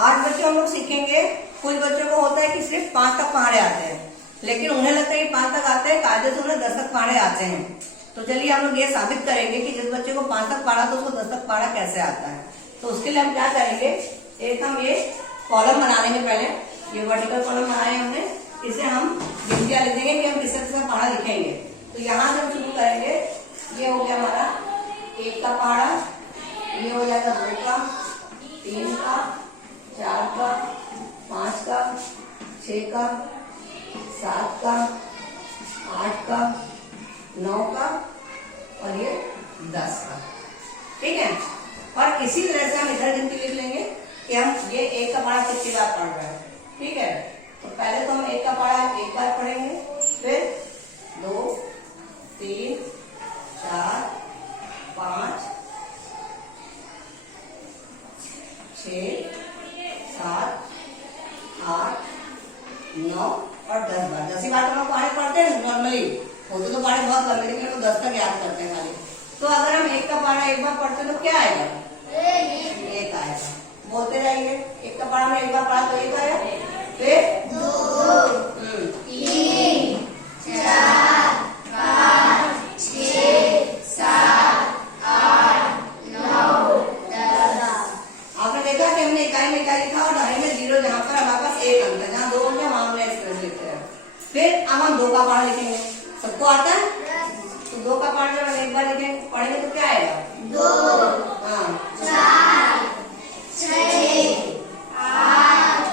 आज बच्चों हम लोग सीखेंगे, कुछ बच्चों को होता है कि सिर्फ 5 तक पहाड़े आते हैं, लेकिन उन्हें लगता है कि 5 तक आते हैं, कायदे से उन्हें 10 तक पहाड़े आते हैं। तो चलिए हम लोग ये साबित करेंगे कि जिस बच्चे को 5 तक पढ़ा तो उसको 10 तक पढ़ा कैसे आता है। तो उसके लिए हम क्या करेंगे, एक हम ये कॉलम बना लेंगे। पहले ये वर्टिकल कॉलम बनाए हमने, इसे हम गिनतियां लिख देंगे कि हम किस तरह से पहाड़ा लिखेंगे। तो यहाँ से हम शुरू करेंगे। ये हो गया हमारा 1 का पहाड़ा, ये हो जाएगा 2 का, 3 का, 4 का, 5 का, 6 का, 7 का, 8 का, 9 का और ये 10 का। ठीक है। और इसी तरह से हम इधर गिनती लिख लेंगे कि हम ये 1 का पहाड़ा कितनी बार पढ़ रहे हैं। ठीक है। तो पहले तो हम 1 का पहाड़ा 1 बार पढ़ेंगे, फिर 2, 3, 4, 5, 6, 7, 8, 9 और 10 बार। 10 ही बार तो हम पहाड़े पढ़ते हैं नॉर्मली, होते तो पहाड़े बहुत लंबे, लेकिन हम 10 तक याद करते हैं खाली। तो अगर हम 1 का पहाड़ा 1 बार पढ़ते हैं तो क्या आएगा? 1 आएगा। बोलते जाएंगे। 1 का पहाड़ा में 1 बार पढ़ा तो 1 आया, फिर 2, 3, 4, 5, 6, 7, 8, 9, 10। आपने देखा कि हमने इकाई में इकाई लिखा और दहाई में 0, जहाँ पर हमारे पास 1 अंक है, जहाँ 2 अंक है वहां हमने इस तरह से लिखते हैं। फिर अब हम 2 का पहाड़ा लिखेंगे। सबको आता है? तो 2 का पहाड़ा जब हम 1 बार लिखेंगे पढ़ेंगे तो क्या आएगा? 2, 4, 6, 8,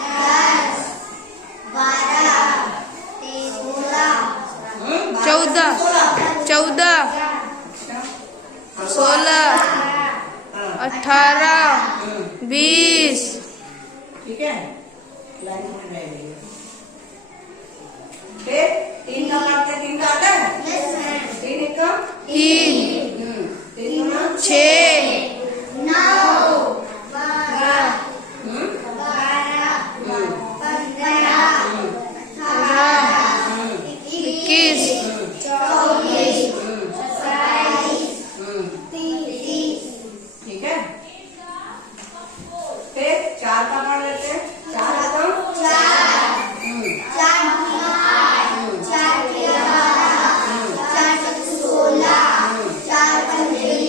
10, 12, 13, 14, 16, 18, 20। ठीक है। लाइन में रह गई। फिर 3 का पढ़ते हैं। 3 का आता है? 3 1 का 3, 3 गुना 6, 9, 12, 12, 15, 18, 21, 24, 27, 30। ठीक है। फिर 4 का पढ़ लेते हैं। 4 का 4 7 28,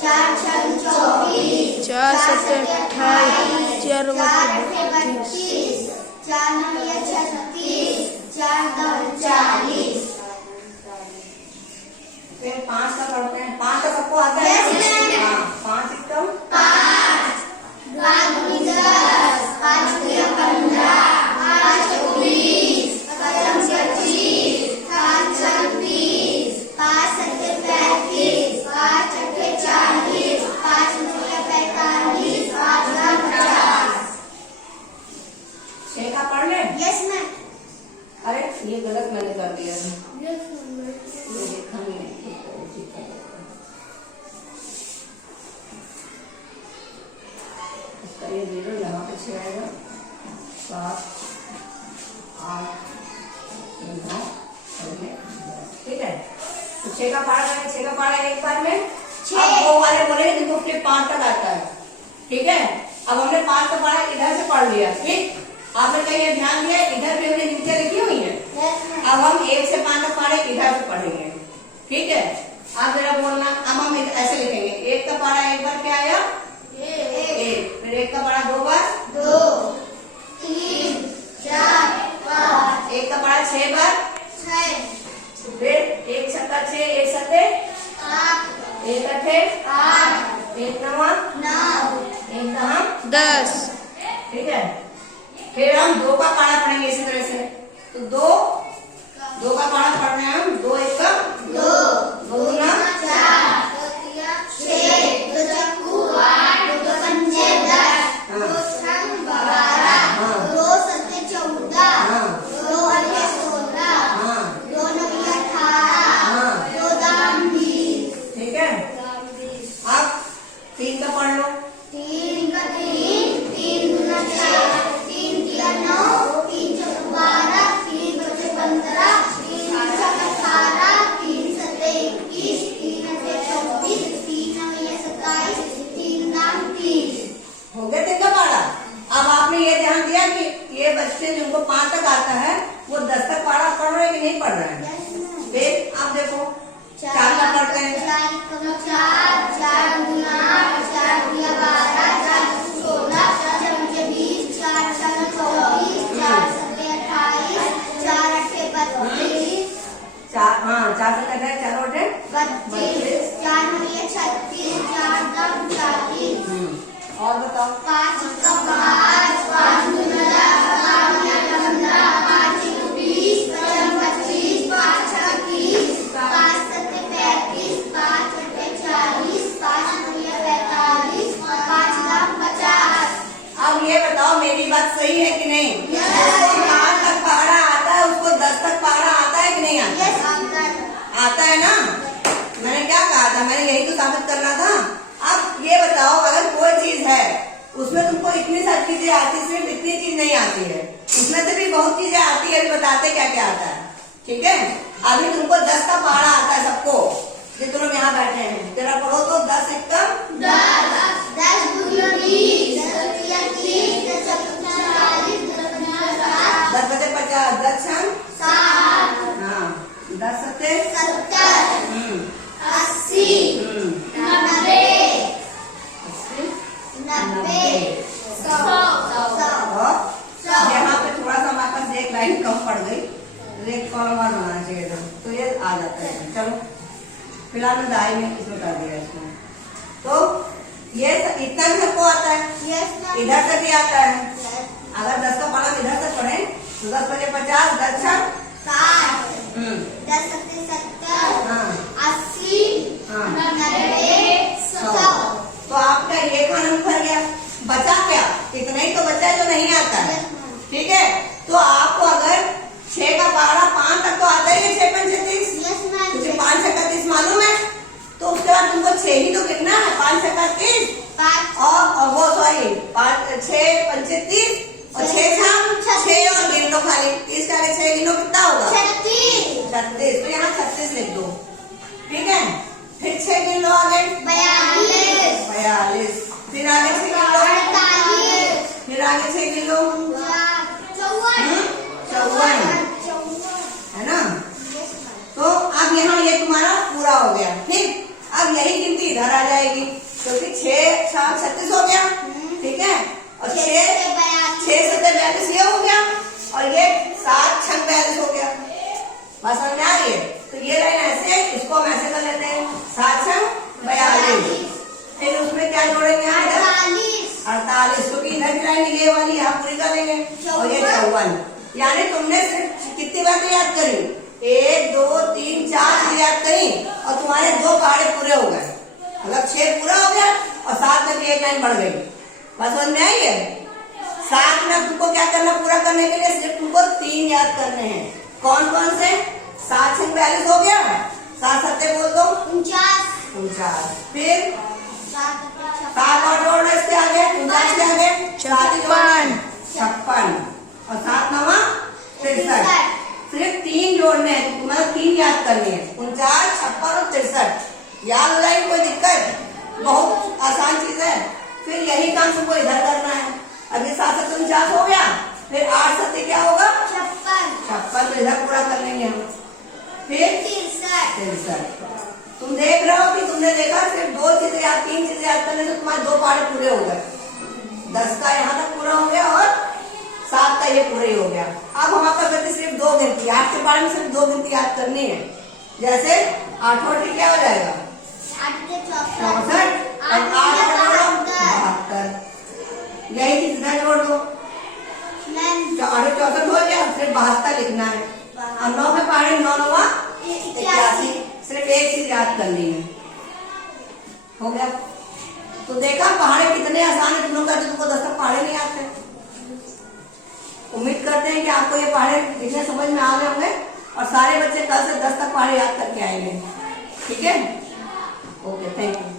4 32, 4 9 36, 4 10 40। फिर 5 का पढ़ते हैं। 5 का सबको आता है? हाँ। 5 एकदम 5, 5 10, 5 15, 5 20, 5 25, 5 26, 5 7 35, 5 8 40, 5 9 45, 5 10 50। 6 का पढ़ ले? Yes ma'am. अरे ये गलत मैंने कर दिया है। ये देखा नहीं। इसका ये 0 यहाँ पे 6 आएगा। 7, 8, 9 और ये 10। ठीक है। तो 6 का पहाड़ा करेंगे। 6 का पहाड़ा 1 बार में 6। अब वो वाले बोले जिनको फिर 5 तक आता है। ठीक है। अब हमने 5 का पहाड़ा इधर से पढ़ लिया। ठीक। आपने कहीं ध्यान दिया, इधर भी हमने नीचे लिखी हुई है। अब हम 1 से 5 तक पहाड़े इधर से पढ़ेंगे। ठीक है। आप जरा बोलना। अब हम ऐसे लिखेंगे। 1 का पहाड़ा 1 बार क्या आया? 1। फिर 1 का पहाड़ा 2 बार 2, 3, 4, 5। 1 का पहाड़ा 6 बार 6। फिर 1 छक्का 6, 1 सत्ते 8, 1 अठे 8, 1 नवा 9, 1 दहम 10। ठीक है। फिर हम 2 का पहाड़ा पढ़ेंगे इसी तरह से। तो 2 का पहाड़ा पढ़ रहे हैं हम। 2 1 का 2, 2 गुना 4, 6, 2 चक्कू 8, 2 पंचे 10, 2 छंग 12, 2 सत्ते 14, 2 अठे 16, 2 नवी 18, 2 दाम 20। ठीक है। अब 3 का पढ़ लो। 3 का 3, 3 गुना 4, 3 3 9, 3 4 12, 3 5 15, 3 6 18, 3 7 21, कि ये बच्चे जिनको 5 तक आता है वो 10 तक पढ़ा पढ़ रहे हैं कि नहीं पढ़ रहे हैं? फिर आप देखो 4 का पढ़ते हैं। 4 गुना 4 गुना 12 4 16 4 5 20 4 6 24 4 7 28 4 8 32 4 से कहते हैं 4 ओटे 32 4 9 36 4 10 40। और बताओ 5 का 5 5 गुना 5 गुना 15 5 20 5 25 5 6 30 5 7 35 5 8 40 5 9 45 5 10 50। अब ये बताओ मेरी बात सही है कि नहीं? जिसको 5 तक पढ़ा आता है उसको 10 तक पढ़ा आता है कि नहीं आता? आता है ना? मैंने क्या कहा था? मैंने यही तो साबित करना था। अब ये बताओ अगर कोई चीज है उसमें तुमको इतनी सारी चीजें आती है, सिर्फ इतनी चीज नहीं आती है, उसमें से भी बहुत चीजें आती है, अभी बताते क्या क्या आता है। ठीक है, अभी तुमको 10 का पढ़ा आता है सबको, जो तुम यहाँ बैठे हैं। जरा पढ़ो तो 10 एकम 10 गुना 20 10 या 30 10 40 10 10 50 10 छंग 60 हाँ 10 सत्ते 70 80 90 100 यहाँ पे थोड़ा सा हमारे पास एक लाइन कम पड़ गई, एक कॉलम और बनाना चाहिए था, तो ये आ जाता है। चलो फिलहाल मैं दाई में इसमें कर दिया इसमें। तो ये इतना भी सबको आता है, इधर से भी आता है। अगर 10 का पाला इधर से पढ़े तो 10 बजे 50 10 छंग 60 10 सत्ते 70 हाँ 80 हाँ 90 100। तो आपका ये खाना भर गया, बचा क्या? इतना ही तो बचा है जो नहीं आता है। ठीक है, तो आपको अगर 6 का पढ़ा 5 तक तो आता ही है, 6 पंचे 30, तुझे 5 छक्का 30 मालूम है, तो उसके बाद तुमको 6 ही तो गिनना है। 5 छक्का 30 और वो सॉरी 6 पंचे 30 और 6 छाम 6 और गिन लो खाली 30 का 6 गिनो कितना होगा? 36। तो यहाँ 36 लिख दो। ठीक है, फिर 6 गिन लो आगे 42, फिर आगे 6 गिन लो 48 फिर आगे 6 गिन लो 54 है ना? तो अब यहाँ ये तुम्हारा पूरा हो गया। ठीक, अब यही गिनती इधर आ जाएगी, क्योंकि 6 7 36 हो गया। ठीक है, और 6 7 42 ये हो गया, और ये 7 6 42 हो गया। बात समझ में आ रही है? तो ये लाइन ऐसे, इसको हम ऐसे कर लेते हैं 7 6 42। फिर उसमें क्या जोड़ेंगे? 48, क्योंकि इधर की लाइन ये वाली यहाँ पूरी कर लेंगे, और ये 54। यानी तुमने सिर्फ कितनी बातें याद करी? 1 2 3 4 चीजें याद करी, और तुम्हारे 2 पहाड़े पूरे हो गए, मतलब 6 पूरा हो गया, और 7 में भी एक लाइन बढ़ गई। बात समझ में आई है? 7 में तुमको क्या करना? पूरा करने के लिए सिर्फ तुमको 3 याद करने हैं। कौन कौन से? 7 6 42 हो गया, 7 7 बोल दो 49, फिर 7 और जोड़ना इसके आगे 49 के आगे 56 और 7 9 63। सिर्फ 3 जोड़ने हैं, मतलब 3 याद करनी है, 49 56 और 63। याद हो जाएगी, कोई दिक्कत? बहुत आसान चीज है। फिर यही काम तुमको इधर करना है। अभी 7 7 49 हो गया, फिर 8 7 क्या होगा? 56, तो इधर पूरा कर लेंगे हम। फिर 63। तुम देख रहे हो कि तुमने देखा सिर्फ 2 चीजें या 3 चीजें याद करने से तुम्हारे 2 पहाड़े पूरे हो गए। 10 का यहाँ तक पूरा हो गया, और 7 का ये पूरा ही हो गया। अब हम आपका करते सिर्फ 2 गिनती, 8 के बारे में सिर्फ 2 गिनती याद करनी है। जैसे 8 और क्या हो जाएगा? 64 और 8 72। यही चीज इधर जोड़ दो, 8 64 हो गया, सिर्फ 72 लिखना है। और 9 के पहाड़े 9 9 81, सिर्फ एक चीज याद करनी है। हो गया? तो देखा पहाड़े कितने आसान है, तुम लोग का तुमको 10 तक पहाड़े नहीं आते। उम्मीद करते हैं कि आपको ये पहाड़े लिखने समझ में आ गए होंगे, और सारे बच्चे कल से 10 तक पहाड़े याद करके आएंगे। ठीक है, ओके, थैंक यू।